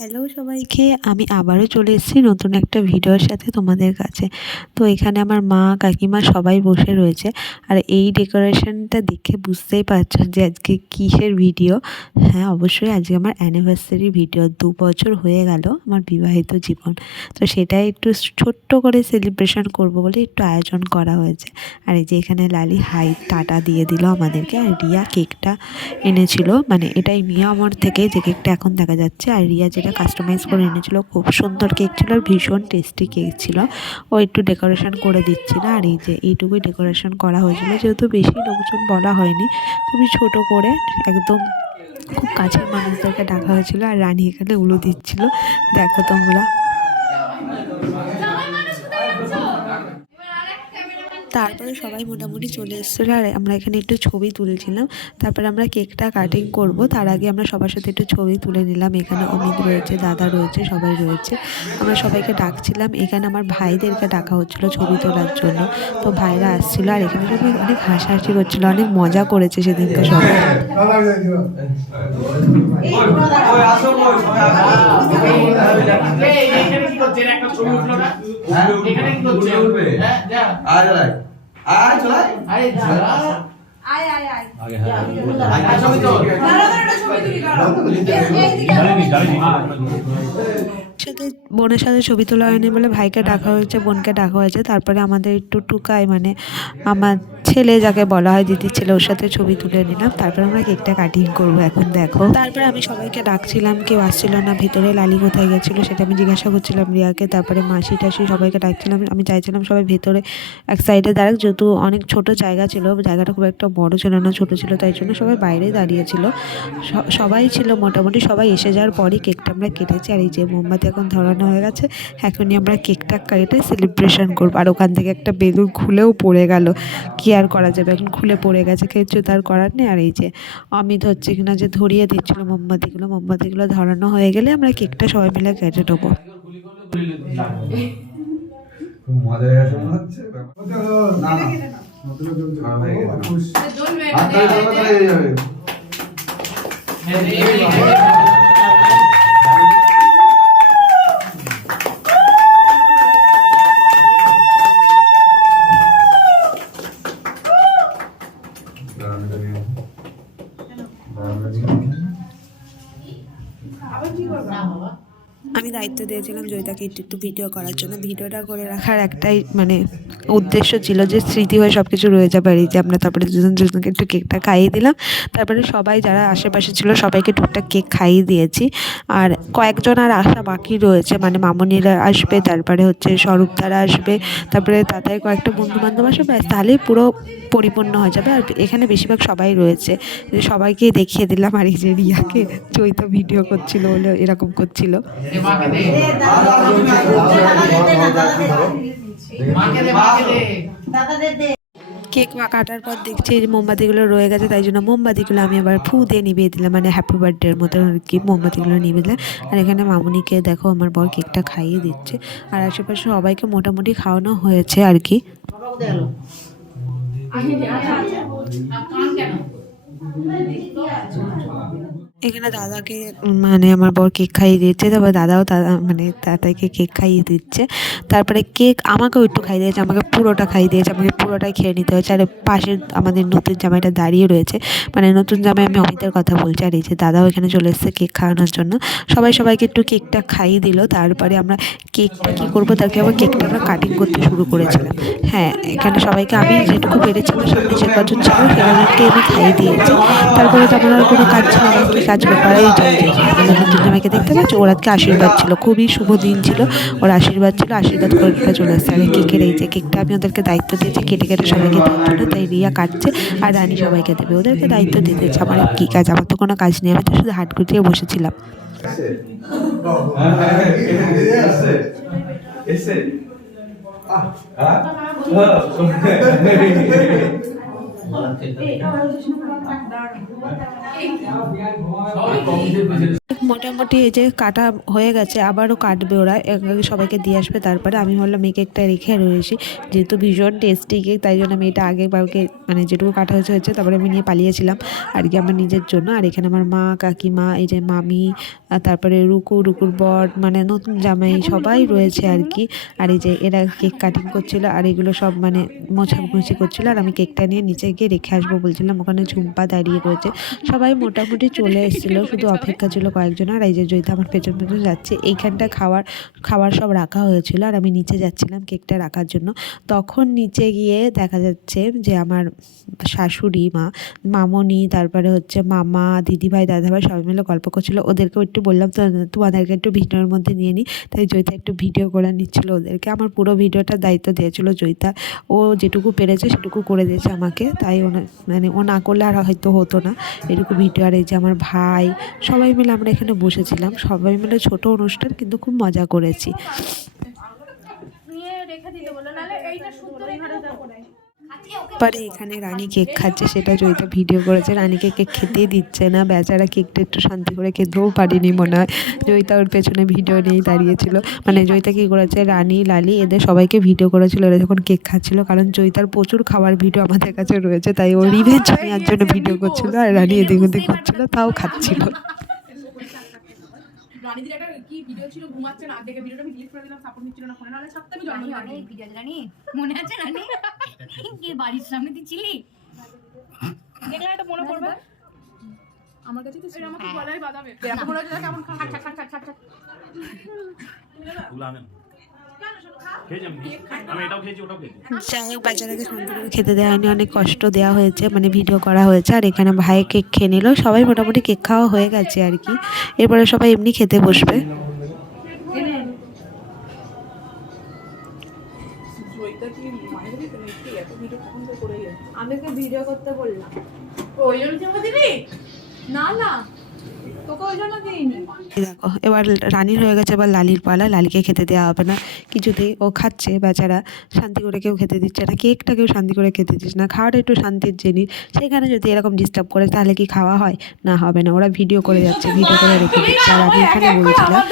Hello সবাইকে, আমি আবারও চলে এসেছি নতুন একটা ভিডিওর সাথে তোমাদের কাছে। তো এখানে আমার মা কাকিমা সবাই বসে রয়েছে। আর এই ডেকোরেশনটা দেখে বুঝতেই পারছো যে আজকে কিসের ভিডিও। হ্যাঁ, অবশ্যই আজকে আমার অ্যানিভার্সারি ভিডিও। 2 বছর হয়ে গেল আমার বিবাহিত জীবন। তো সেটাই একটু ছোট্ট করে সেলিব্রেশন করব বলে একটু আয়োজন করা হয়েছে। আর এই যে এখানে লালি হাই টাটা দিয়ে দিল আমাদেরকে। আর রিয়া কেকটা এনেছিল, মানে এটাই মিয়া আমার থেকে যে কেকটা এখন দেখা যাচ্ছে। আর রিয়া যেটা কাস্টমাইজ করে এনেছিল, খুব সুন্দর কেক ছিল আর ভীষণ টেস্টি কেক ছিল। ও একটু ডেকোরেশন করে দিচ্ছিল। আর এই যে এইটুকুই ডেকোরেশন করা হয়েছিল, যেহেতু বেশি লোকজন বলা হয়নি, খুবই ছোট করে একদম খুব কাছের মানুষদেরকে ডাকা হয়েছিল। আর রানী এখানে উলু দিচ্ছিল, দেখো তোমরা। তারপরে সবাই মোটামুটি চলে এসেছিলো আর আমরা এখানে একটু ছবি তুলছিলাম। তারপরে আমরা কেকটা কাটিং করব, তার আগে আমরা সবার সাথে একটু ছবি তুলে নিলাম। এখানে অমিত রয়েছে, দাদা রয়েছে, সবাই রয়েছে। আমরা সবাইকে ডাকছিলাম। এখানে আমার ভাইদেরকে ডাকা হচ্ছিলো ছবি তোলার জন্য। তো ভাইরা আসছিলো আর এখানে সবাই অনেক হাসাহাসি করছিলো, অনেক মজা করেছে সেদিনকে সবাই। সাথে বোনের সাথে ছবি তোলা হয়নি বলে ভাইকে ডাকা হয়েছে, বোনকে ডাকা হয়েছে। তারপরে আমাদের একটু টুকাই, মানে আমার ছেলে যাকে বলা হয়, দিদির ছেলে, ওর সাথে ছবি তুলে নিলাম। তারপরে আমরা কেকটা কাটিং করবো এখন, দেখো। তারপরে আমি সবাইকে ডাকছিলাম, কেউ আসছিল না ভিতরে। লালি কোথায় গেছিলো সেটা আমি জিজ্ঞাসা করছিলাম রিয়াকে। তারপরে মাসি টাসি সবাইকে ডাকছিলাম। আমি চাইছিলাম সবাই ভেতরে এক সাইডে দাঁড়াক, যেহেতু অনেক ছোট জায়গা ছিল, জায়গাটা খুব একটা বড় ছিল না, ছোট ছিল, তাই জন্য সবাই বাইরেই দাঁড়িয়েছিল। সবাই ছিল মোটামুটি। সবাই এসে যাওয়ার পরই কেকটা আমরা কেটেছি। আর এই যে মোমবাতি এখন ধরানো হয়ে গেছে, এখনই আমরা কেকটা কেটে সেলিব্রেশন করবো। আর ওখান থেকে একটা বেলুন খুলেও পড়ে গেল, কি আর করা যাবে, এখন খুলে পড়ে গেছে, কিছু তার করার নেই। আর এই যে অমিত হচ্ছে কিনা যে ধরিয়ে দিচ্ছিল মোমবাতিগুলো ধরানো হয়ে গেলে আমরা কেকটা সবাই মিলে কেটে নেবো। আমি দায়িত্ব দিয়েছিলাম জয়িতাকে একটু একটু ভিডিও করার জন্য। ভিডিওটা করে রাখার একটাই মানে উদ্দেশ্য ছিল যে স্মৃতি হয়ে সব কিছু রয়ে যাবে। আর এই যে আমরা তারপরে দুজনকে একটু কেকটা খাইয়ে দিলাম। তারপরে সবাই যারা আশেপাশে ছিল সবাইকে টুকটাক কেক খাইয়ে দিয়েছি। আর কয়েকজন আর আসা বাকি রয়েছে, মানে মামনিরা আসবে, তারপরে হচ্ছে স্বরূপদারা আসবে, তারপরে তাদের কয়েকটা বন্ধুবান্ধব আসবে, তাহলেই পুরো পরিপূর্ণ হয়ে যাবে। আর এখানে বেশিরভাগ সবাই রয়েছে, সবাইকেই দেখিয়ে দিলাম। আর এই যে রিয়াকে চৈতা ভিডিও করছিল বলে এরকম করছিল। কেক কাটার পর দেখছি যে মোমবাতিগুলো রয়ে গেছে, তাই জন্য মোমবাতিগুলো আমি আবার ফু দিয়ে নিভিয়ে দিলাম, মানে হ্যাপি বার্থডের মতো আর কি মোমবাতিগুলো নিভিয়ে দিলাম। আর এখানে মামুনিকে দেখো আমার বর কেকটা খাইয়ে দিচ্ছে। আর আশেপাশে সবাইকে মোটামুটি খাওয়ানো হয়েছে আর কি। এখানে দাদাকে মানে আমার বর কেক খাইয়ে দিচ্ছে, তারপর দাদাও মানে দাদাকে কেক খাইয়ে দিচ্ছে। তারপরে কেক আমাকেও একটু খাইয়ে দিয়েছে, আমাকে পুরোটা খাইয়ে দিয়েছে, আমাকে পুরোটাই খেয়ে নিতে হয়েছে। আর পাশে আমাদের নতুন জামাইটা দাঁড়িয়ে রয়েছে, মানে নতুন জামাই আমি অমিতের কথা বলছি। আর এই যে দাদাও এখানে চলে এসেছে কেক খাওয়ানোর জন্য। সবাইকে একটু কেকটা খাইয়ে দিল। তারপরে আমরা কেকটা কী করবো, তাকে আবার কেকটা আমরা কাটিং করতে শুরু করেছিলাম। হ্যাঁ, এখানে সবাইকে আমি যেটুকু পেরেছিলাম, সামনে যে কজন ছিল সেখানকে আমি খাইয়ে দিয়েছি। তারপরে তো আমার আর কোনো কাজ ছিল না, কি কাজ করাই যায়। নতুন জামাইকে দেখতে পাচ্ছি, ওর আজকে আশীর্বাদ ছিল, খুবই শুভ দিন ছিল, ওর আশীর্বাদ ছিল, আশীর্বাদ করে চলে এসছে। আর কেকের এই যে কেকটা আমি ওদেরকে দায়িত্ব দিয়েছি কেটে কেটে সবাইকে দেওয়ার জন্য, তাই রিয়া কাটছে আর রানী সবাইকে দেবে, ওদেরকে দায়িত্ব দিতেছে। আমার কী কাজ, আমার তো কোনো কাজ নেই, আমি তো শুধু হাত গুটিয়ে বসেছিলাম। মোটামুটি এই যে কাটা হয়ে গেছে, আবারও কাটবে ওরা, একে সবাইকে দিয়ে আসবে। তারপরে আমি ভাবলাম এই কেকটা রেখে রয়েছি, যেহেতু ভীষণ টেস্টি কেক, তাই জন্য আমি এটা আগে কাউকে মানে যেটুকু কাটা হয়েছে তারপরে আমি নিয়ে পালিয়েছিলাম আর কি আমার নিজের জন্য। আর এখানে আমার মা, কাকিমা, এই যে মামি, আর তারপরে রুকুর বর মানে নতুন জামাই সবাই রয়েছে আর কি। আর এই যে এরা কেক কাটিং করছিল আর এগুলো সব মানে মোছামুছি করছিল, আর আমি কেকটা নিয়ে নিচে গিয়ে রেখে আসবো বলছিলাম। ওখানে ঝুম্পা দাঁড়িয়ে রয়েছে, সবাই মোটামুটি চলে এসেছিলো, শুধু অপেক্ষা ছিল কয়েকজন। আর এই যে জয়িতা আমার পেছন পেছন যাচ্ছে। এইখানটা খাবার সব রাখা হয়েছিল আর আমি নিচে যাচ্ছিলাম কেকটা রাখার জন্য। তখন নিচে গিয়ে দেখা যাচ্ছে যে আমার শাশুড়ি মা, মামনি, তারপরে হচ্ছে মামা, দিদিভাই, দাদাভাই সবাই মিলে গল্প করছিল। ওদেরকেও একটু বললাম তোমাদেরকে একটু ভিডিওর মধ্যে নিয়ে নিই, তাই জয়িতা একটু ভিডিও করে নিচ্ছিল ওদেরকে। আমার পুরো ভিডিওটার দায়িত্ব দিয়েছিল জয়িতা, ও যেটুকু পেরেছে সেটুকু করে দিয়েছে আমাকে, তাই মানে ও না করলে আর হয়তো হতো না এটুকু ভিডিও। আর এই যে আমার ভাই, সবাই মিলে আমরা এখানে বসেছিলাম, সবাই মিলে ছোট অনুষ্ঠান কিন্তু খুব মজা করেছি। পরে এখানে রানী কেক খাচ্ছে, সেটা জয়িতা ভিডিও করেছে। রানীকে কেক খেতেই দিচ্ছে না, বেচারা কেকটা একটু শান্তি করে খেতেও পারিনি মনে হয়। জয়িতা ওর পেছনে ভিডিও নিয়েই দাঁড়িয়েছিল, মানে জয়িতা কী করেছে, রানী, লালি এদের সবাইকে ভিডিও করেছিল এরা যখন কেক খাচ্ছিল, কারণ জয়িতার প্রচুর খাবার ভিডিও আমাদের কাছে রয়েছে, তাই ও রিভেঞ্জ নেওয়ার জন্য ভিডিও করছিল। আর রানী এদিক ওদিক করছিল, তাও খাচ্ছিল। রানীদের একটা কি ভিডিও ছিল, ঘুমাচ্ছে না, দেখে ভিডিওটা আমি ডিলিট করে দিলাম, সাপোর্ট নিচ্ছিল না ফোনে, নাহলে সবটা আমি জন্ম অনেক ভিডিও আছে রানী, মনে আছে রানী? কি বাড়ির সামনে দিছিলি, দেখলে এটা মনে পড়বে আমার কাছে, তো সেটা আমাকে গলায় বাঁধাবে, এরকম মনে হচ্ছে কেমন খাট খাট খাট খাট খাট গুলামেন আমি এটাও খেয়েছি ওটাও খেয়েছি। যাই হোক, বাচ্চাটাকে শান্তি করে খেতে দেওয়া হয়নি, অনেক কষ্ট দেওয়া হয়েছে, মানে ভিডিও করা হয়েছে। আর এখানে ভাই কেক খেয়ে নিল, সবাই মোটামুটি কেক খাওয়া হয়ে গেছে আর কি। এরপরে সবাই এমনি খেতে বসবে। আমি ভিডিও করতে বললাম, ওই জন্য দিবি না না, তোকে ওই জন্য দিইনি। দেখো এবার রানীর হয়ে গেছে, এবার লালির পালা। লালিকে খেতে দেওয়া হবে না কিছুতেই, ও খাচ্ছে বেচারা, শান্তি করে কেউ খেতে দিচ্ছে না, কেকটা কেউ শান্তি করে খেতে দিচ্ছে না। খাওয়াটা একটু শান্তির জিনিস, সেখানে যদি এরকম ডিস্টার্ব করে তাহলে কি খাওয়া হয়? না, হবে না। ওরা ভিডিও করে যাচ্ছে, ভিডিও করে রেখে দিচ্ছে। আর আমি এখানে বলেছিলাম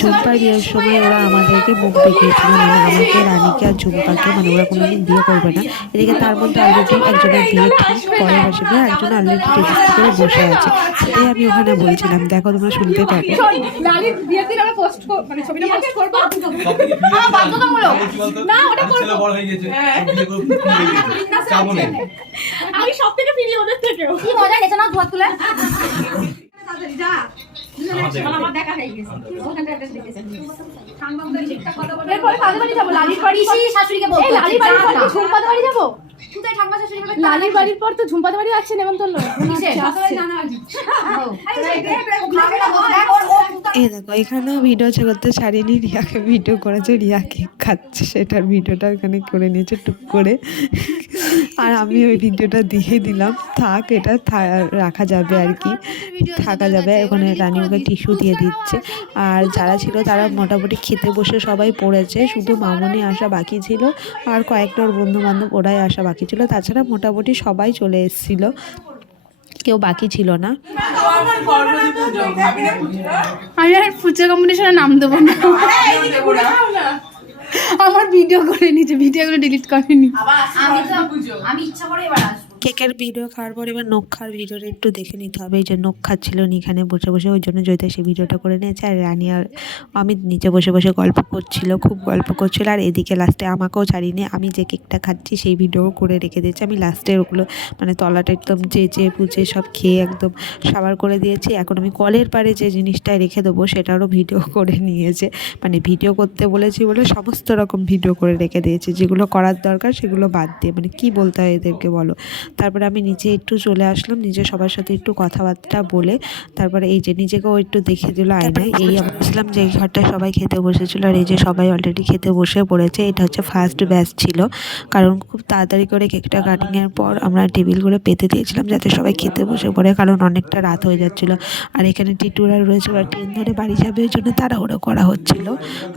ঝুম্পা বিয়ের সময় ওরা আমাদেরকে মুখ দেখিয়েছিল, মানে আমাকে, রানীকে আর ঝুম্পাকে, মানে ওরা কোনোদিন বিয়ে করবে না। এদিকে তার মধ্যে অলরেডি একজনের বিয়ে ঠিক পরের বছর, একজন অলরেডি রেজিস্ট্রি করে বসে আছে, সেটাই আমি ওখানে বলছিলাম। দেখো তোমরা শুনতে পাবে। লালির বিয়ের দিন আমরা পোস্ট মানে ছবিটা পোস্ট করব, বাধ্যতামূলক না, ওটা করব, বড় হয়ে গেছে বিয়ে করে হয়ে গেছে সামনে, আমি সবথেকে ফিরি ওদের থেকে। কি মজা গেছে না দুয়ার তুলে, তাড়াতাড়ি যা, আমার দেখা হয়ে গেছে ওখানে অ্যাড্রেস লিখেছে। এরপরে কাদের বাড়ি যাব, লালির বাড়ি, শাশুড়িকে বলতে লালির বাড়ির পর ঝুম্পাদের বাড়ি যাব, কোথায় ঠাম্মা শাশুড়ি হবে? লালির বাড়ির পর তো ঝুম্পাদের বাড়ি আছে নেমন্তন্ন, এই দেখো এখানেও ভিডিও করতে ছাড়িনি, রিয়াকে ভিডিও করেছে, রিয়া কেক খাচ্ছে, সেটার ভিডিওটা এখানে করে নিয়েছে টুক করে। আর আমি ওই ভিডিওটা দিয়ে দিলাম, থাক এটা রাখা যাবে আর কি, থাকা যাবে। ওখানে রানী ওকে টিস্যু দিয়ে দিচ্ছে। আর যারা ছিল তারা মোটামুটি খেতে বসে সবাই পড়েছে, শুধু মামনি আসা বাকি ছিল আর কয়েকটা ওর বন্ধু বান্ধব ওরাই আসা বাকি ছিল, তাছাড়া মোটামুটি সবাই চলে এসেছিল, কেউ বাকি ছিল না। আমি আর ফুচকা কম্পিটিশনে নাম দেবো না, আমার ভিডিও করে নিয়েছে, ভিডিওগুলো ডিলিট করেনি। আমি ইচ্ছা করে এবার আসবো। কেকের ভিডিও খাওয়ার পর এবার নখ খাওয়ার ভিডিওটা একটু দেখে নিতে হবে। এই যে নখ খাচ্ছিল এখানে বসে বসে, ওই জন্য জয়িতা সেই ভিডিওটা করে নিয়েছে। আর রানী আর অমিত নিচে বসে বসে গল্প করছিল, খুব গল্প করছিল। আর এদিকে লাস্টে আমাকেও ছাড়িয়ে আমি যে কেকটা খাচ্ছি সেই ভিডিও করে রেখে দিয়েছি। আমি লাস্টে ওগুলো মানে তলাটা একদম চেঁচে পুচে সব খেয়ে একদম সাবার করে দিয়েছি। এখন আমি কলের পাড়ে যে জিনিসটা রেখে দেবো সেটারও ভিডিও করে নিয়েছে, মানে ভিডিও করতে বলেছি বলে সমস্ত রকম ভিডিও করে রেখে দিয়েছে, যেগুলো করার দরকার সেগুলো বাদ দিয়ে, মানে কি বলতে হয় এদেরকে বলো। তারপরে আমি নিচে একটু চলে আসলাম, নিজে সবার সাথে একটু কথাবার্তা বলে। তারপরে এই যে নিজেকেও একটু দেখে দিল আয়নায়। এই আমি বলছিলাম যে এই ঘরটায় সবাই খেতে বসেছিল, আর এই যে সবাই অলরেডি খেতে বসে পড়েছে। এটা হচ্ছে ফার্স্ট ব্যাচ ছিল, কারণ খুব তাড়াতাড়ি করে কেকটা কাটিংয়ের পর আমরা টেবিলগুলো পেতে দিয়েছিলাম যাতে সবাই খেতে বসে পড়ে, কারণ অনেকটা রাত হয়ে যাচ্ছিলো। আর এখানে টিটুরা রয়েছে, ওরা ট্রেন ধরে বাড়ি যাবে, ওই জন্য তাড়াহুড়ো করা হচ্ছিল।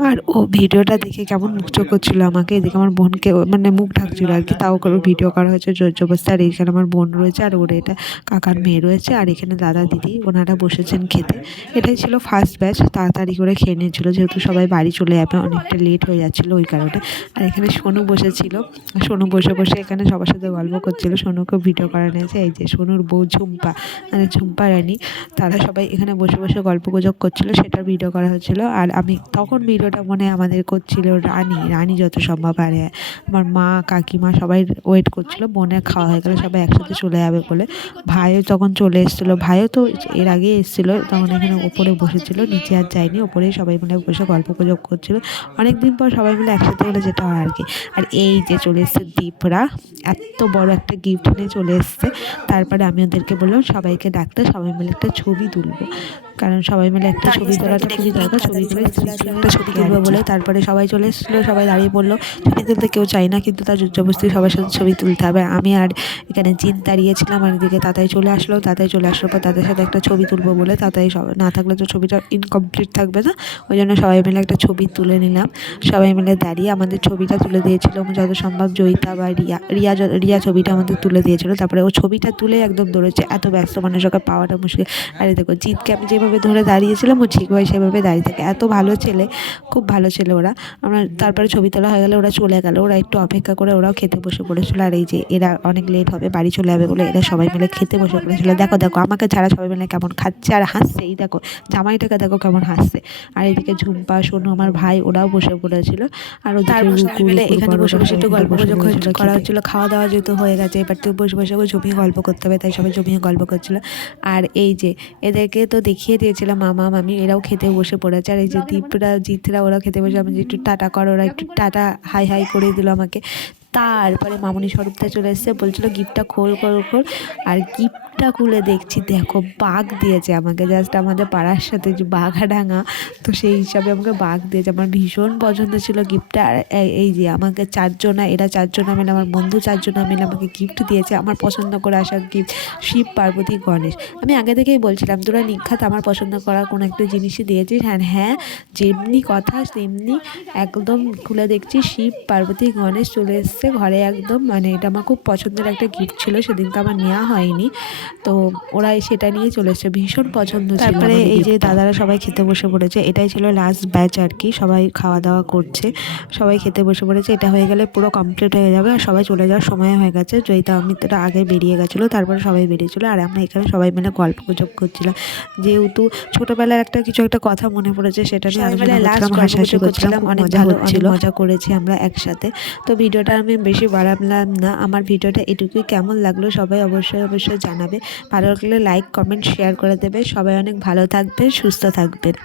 আর ও ভিডিওটা দেখে কেমন মুখ চোখ করছিল আমাকে, এদিকে আমার বোনকে মানে মুখ ঢাকছিল আর কি, তাও করে ভিডিও করা হয়েছে জোর জবরদস্তি। আর এখানে আমার বোন রয়েছে, আর ওর এটা কাকার মেয়ে রয়েছে, আর এখানে দাদা দিদি ওনারা বসেছেন খেতে। এটাই ছিল ফার্স্ট ব্যাচ, তাড়াতাড়ি করে খেয়ে নিয়েছিল যেহেতু সবাই বাড়ি চলে যাবে, অনেকটা লেট হয়ে যাচ্ছিলো ওই কারণে। আর এখানে সোনু বসেছিল, সোনু বসে বসে এখানে সবার সাথে গল্প করছিল। সোনুকে ভিডিও করা নিয়েছে, এই যে সোনুর বউ ঝুম্পা, মানে ঝুম্পা রানী, তারা সবাই এখানে বসে বসে গল্প গুজব করছিল, সেটার ভিডিও করা হচ্ছিল। আর আমি তখন ভিডিওটা মনে আমাদের করছিল রানী যত সম্ভব, আর আমার মা কাকিমা সবাই ওয়েট করছিল, বোনের খাওয়া হয়ে গেলে সবাই একসাথে চলে যাবে বলে। ভাইও তখন চলে এসেছিলো, ভাইও তো এর আগে এসেছিলো, তখন এখানে ওপরে বসেছিল, নিচে আর যায়নি, ওপরেই সবাই মিলে বসে গল্প গুজব করছিল। অনেকদিন পর সবাই মিলে একসাথে হলে যেটা হয় আর কি। আর এই যে চলে এসছে দীপরা, এত বড় একটা গিফট নিয়ে চলে এসছে। তারপরে আমি ওদেরকে বললাম সবাইকে ডাকতে, সবাই মিলে একটা ছবি তুলবো, কারণ সবাই মিলে একটা ছবি তোলাটা খুবই দরকার, ছবি তুলে একটা ছবি তুলবো বলে। তারপরে সবাই চলে এসেছিলো, সবাই দাঁড়িয়ে পড়লো, ছবি তুলতে কেউ চায় না কিন্তু তার জবরদস্তি সবার সাথে ছবি তুলতে হবে। আমি আর এখানে জিন দাঁড়িয়েছিলাম, আর এদিকে তাতাই চলে আসলো, তাতাই চলে আসার পর তাদের সাথে একটা ছবি তুলবো বলে, তাতাই সবাই না থাকলে তো ছবিটা ইনকমপ্লিট থাকবে না, ওই জন্য সবাই মিলে একটা ছবি তুলে নিলাম। সবাই মিলে দাঁড়িয়ে আমাদের ছবিটা তুলে দিয়েছিল যত সম্ভব জয়িতা বা রিয়া ছবিটা আমাদের তুলে দিয়েছিল। তারপরে ও ছবিটা তুলে একদম দৌড়েছে, এত ব্যস্ত মানুষ ওকে পাওয়াটা মুশকিল। আর দেখো জিতকে আমি যেভাবে ধরে দাঁড়িয়েছিলাম ও ঠিকভাবে সেভাবে দাঁড়িয়ে থাকে, এত ভালো ছেলে, খুব ভালো ছেলে ওরা। আমরা তারপরে ছবি তোলা হয়ে গেলে ওরা চলে গেল, ওরা একটু অপেক্ষা করে ওরাও খেতে বসে পড়েছিল। আর এই যে এরা অনেক লেট হবে, বাড়ি চলে যাবে বলে এরা সবাই মিলে খেতে বসে পড়েছিল। দেখো দেখো আমাকে ছাড়া সবাই মিলে কেমন খাচ্ছে আর হাসছে, এই দেখো জামাইটাকে দেখো কেমন হাসছে। আর এদিকে ঝুম্পা সোনু আমার ভাই ওরাও বসে পড়েছিল। আর ওদিকে মিলে এখানে বসে বসে একটু গল্প করা হচ্ছিলো। খাওয়া দাওয়া যেহেতু হয়ে গেছে, এবার তো বসে বসে জমিয়ে গল্প করতে হবে, তাই সবাই জমিয়ে গল্প করছিল। আর এই যে এদেরকে তো দেখিয়ে দিয়েছিলাম মামা মামি, এরাও খেতে বসে পড়েছে। আর এই যে দীপরা জিতরা ওরাও খেতে বসে, আমি যে একটু টাটা করো, ওরা একটু টাটা হাই হাই করে দিল আমাকে। তারপরে মামনি স্বরূপটা চলে এসেছে, বলছিল গিফটটা খোল খোল। আর গিফটটা খুলে দেখছি দেখো বাঘ দিয়েছে আমাকে, জাস্ট আমাদের পাড়ার সাথে যে বাঘাডাঙ্গা, তো সেই হিসাবে আমাকে বাঘ দিয়েছে। আমার ভীষণ পছন্দ ছিল গিফটটা। আর এই যে আমাকে এরা চারজনা মিলে, আমার বন্ধু চারজনা মিলে আমাকে গিফট দিয়েছে, আমার পছন্দ করে আসা গিফট শিব পার্বতী গণেশ। আমি আগে থেকেই বলছিলাম তোরা নিখাত আমার পছন্দ করা কোনো একটা জিনিসই দিয়েছিস। হ্যাঁ যেমনি কথা তেমনি একদম খুলে দেখছি শিব পার্বতী গণেশ চলে এসছে ঘরে একদম, মানে এটা আমার খুব পছন্দের একটা গিফট ছিল, সেদিনকে আমার নেওয়া হয়নি, তো ওরা সেটা নিয়ে চলে এসছে, ভীষণ পছন্দ ছিল। তারপরে এই যে দাদারা সবাই খেতে বসে পড়েছে, এটাই ছিল লাস্ট ব্যাচ আর কি, সবাই খাওয়া দাওয়া করছে, সবাই খেতে বসে পড়েছে। এটা হয়ে গেলে পুরো কমপ্লিট হয়ে যাবে, আর সবাই চলে যাওয়ার সময় হয়ে গেছে। জয়িতা অমিতটা আগে বেরিয়ে গেছিলো, তারপরে সবাই বেরিয়েছিলো, আর আমরা এখানে সবাই মিলে গল্প গুজব করছিলাম। যেহেতু ছোটোবেলার কিছু একটা কথা মনে পড়েছে, সেটা নিয়ে হাসাহাসি করছিলাম, অনেক ভালো হচ্ছিল, মজা করেছি আমরা একসাথে। তো ভিডিওটা আমি বেশি বাড়ালাম না, আমার ভিডিওটা এটুকুই। কেমন লাগলো সবাই অবশ্যই জানাবে, ভালো লাগলে লাইক কমেন্ট শেয়ার করে দেবে। সবাই অনেক ভালো থাকবে, সুস্থ থাকবেন।